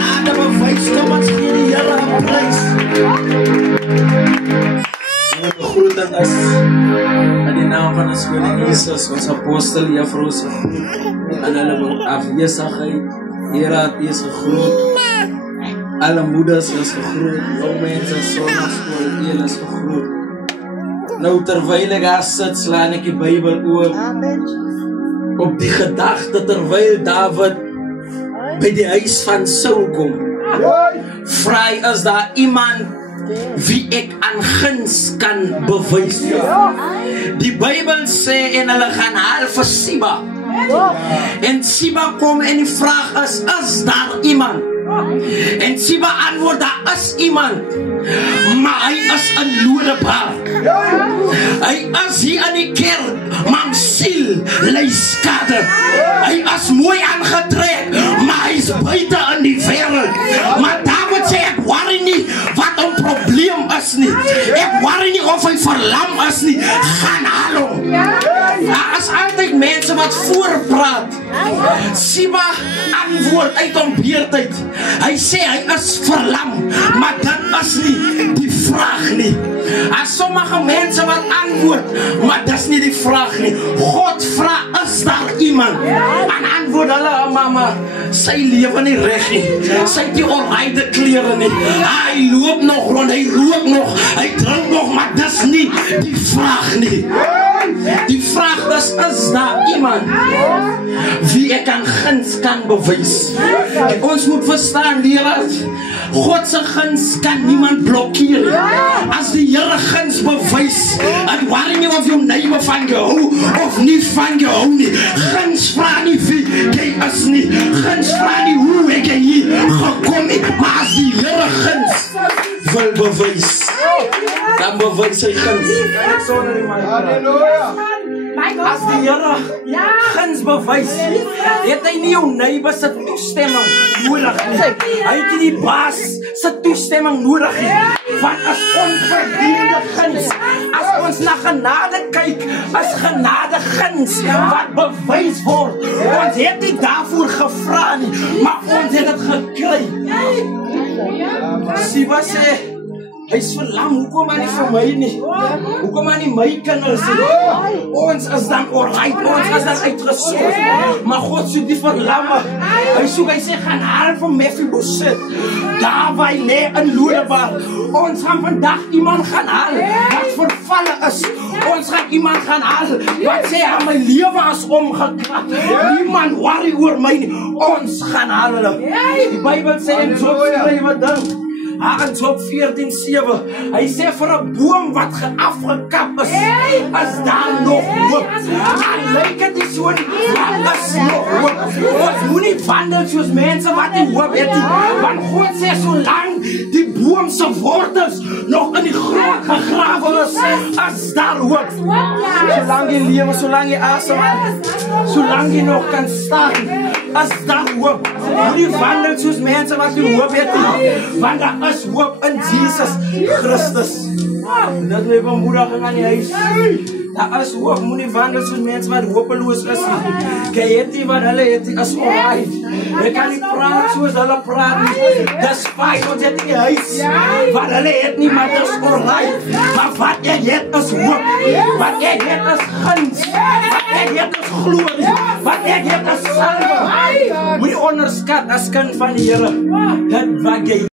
genade bewys, kom ons gee die Here 'n prys. En die groeting is in die naam van ons Koning Jesus, ons apostel, juffrou se groet aan hulle afwesigheid. Here het U is gegroet. Alle moeders is gegroet, jong mense, sonnaskool, U is gegroet. Nou terwyl ek daar sit, slaan ek die Bybel oop op die gedagte terwyl Dawid by die huis van Saul kom. Vry is daar iemand wie ek aan guns kan bewys. Die Bybel sê en hulle gaan haal vir Siba. En Siba kom en die vraag is daar iemand? En Siba antwoord, daar is iemand, maar hy is in Lodebar. Hy is hier in die kerk, maar siel ly skade. Hy is mooi aangetrek, maar hy is buite in die wêreld. Maar Dawid sê, ek worry nie wat hom probleem is nie. Ek worry nie of hy verlam is nie. Gaan haal hom. Daar is altyd mense wat voorpraat. Siba antwoord uit hom beurtyd. Hy sê hy is verlam, maar dit is nie die vraag nie. As sommige mense wat antwoord, maar dis nie die vraag nie. God vra, is daar iemand? En antwoord hulle, mama, sy lewe nie reg nie. Sy het die oranje klere nie. Hy loop nog rond, hy rook nog, hy drink nog, maar dis nie die vraag nie. Die vraag is daar iemand wie ek aan guns kan bewys? Ons moet verstaan, leraars, God se guns kan niemand blokkeer. As die Here guns bewys, en worry nie of jou neighbor van jou hou of nie van jou hou nie. Guns vra nie wie jy is nie. Guns vra nie hoe ek hier gekom het, maar as die Here guns wil bewys, dan bewys hy guns. As die Here guns bewys, het hy nie jou neighbor se toestemming nodig nie. Hy het nie die baas se toestemming nodig nie. Want as onverdiende guns, as ons na genade kyk, as genade guns wat bewys word, ons het nie daarvoor gevra nie, maar ons het dit gekry. Siba sê, hy is verlam, hoekom maar nie vir my nie? Hoekom maar nie my kinders nie? Ons is dan alright, ons is dan uitgesoek. Maar God soek die verlamme. Hy soek, hy sê, gaan haal vir Mephibosheth. Daar waar hy lê in Lodebar. Ons gaan vandag iemand gaan haal wat vervalle is. Ons gaan iemand gaan haal wat sê, my lewe is omgekrap. Niemand worry oor my nie. Ons gaan haal hulle. Die Bybel sê in Job skrywe ding. In Job 14:7, hy sê vir 'n boom wat afgekap is daar nog hoop. En lyk dit nie so nie, daar is nog hoop. Ons moenie wandel soos mense wat nie hoop het nie. Want God sê, solank die boom se wortels nog in die grond gegrawe is daar hoop. Solank jy lewe, solank jy asem, solank jy nog kan staan, is daar hoop. Moenie wandel soos mense wat nie hoop het nie. Want daar is hoop in Jesus Christus. Dat my bemoediging aan die huis. Daar is hoop, moenie wandel soos mense wat hopeloos is nie. Jy het nie wat hulle het nie, is alright. Jy kan nie praat soos hulle praat nie. Dis fijn, ons het nie huis wat hulle het nie, maar dis alright. Maar wat jy het is hoop. Wat jy het is guns. Wat jy het is glorie. Wat jy het is salwe. Moenie onderskat as kind van die Here. Dit wat jy